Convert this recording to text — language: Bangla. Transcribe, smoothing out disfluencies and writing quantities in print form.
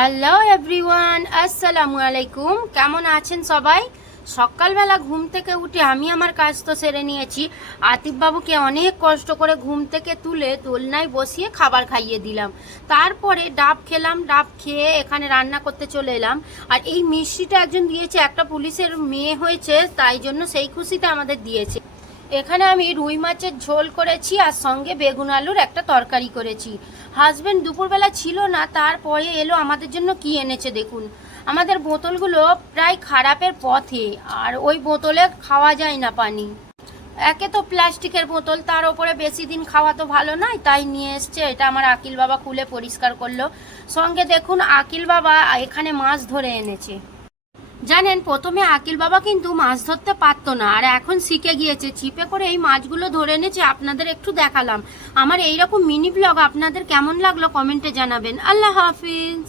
হ্যালো এভরিওয়ান, আসসালামু আলাইকুম। কেমন আছেন সবাই? সকালবেলা ঘুম থেকে উঠে আমি আমার কাজ তো সেরে নিয়েছি। আতিফ বাবুকে অনেক কষ্ট করে ঘুম থেকে তুলে দোলনায় বসিয়ে খাবার খাইয়ে দিলাম। তারপরে ডাব খেলাম, ডাব খেয়ে এখানে রান্না করতে চলে এলাম। আর এই মিষ্টিটা একজন দিয়েছে, একটা পুলিশের মেয়ে হয়েছে, তাই জন্য সেই খুশিতে আমাদের দিয়েছে। এখানে আমি রুই মাছের ঝোল করেছি আর সঙ্গে বেগুন আলুর একটা তরকারি করেছি। হাজবেন্ড দুপুরবেলা ছিল না, তারপরে এলো। আমাদের জন্য কি এনেছে দেখুন। আমাদের বোতলগুলো প্রায় খারাপের পথে, আর ওই বোতলে খাওয়া যায় না পানি। একে তো প্লাস্টিকের বোতল, তার ওপরে বেশি দিন খাওয়া তো ভালো নয়, তাই নিয়ে এসছে। এটা আমার আকিল বাবা খুলে পরিষ্কার করলো। সঙ্গে দেখুন আকিল বাবা এখানে মাছ ধরে এনেছে। জানেন, প্রথমে আকিল বাবা কিন্তু মাছ ধরতে পারতো না, আর এখন শিখে গিয়েছে। ছিপে করে এই মাছগুলো ধরে এনেছে, আপনাদের একটু দেখালাম। আমার এইরকম মিনি ব্লগ আপনাদের কেমন লাগলো কমেন্টে জানাবেন। আল্লাহ হাফিজ।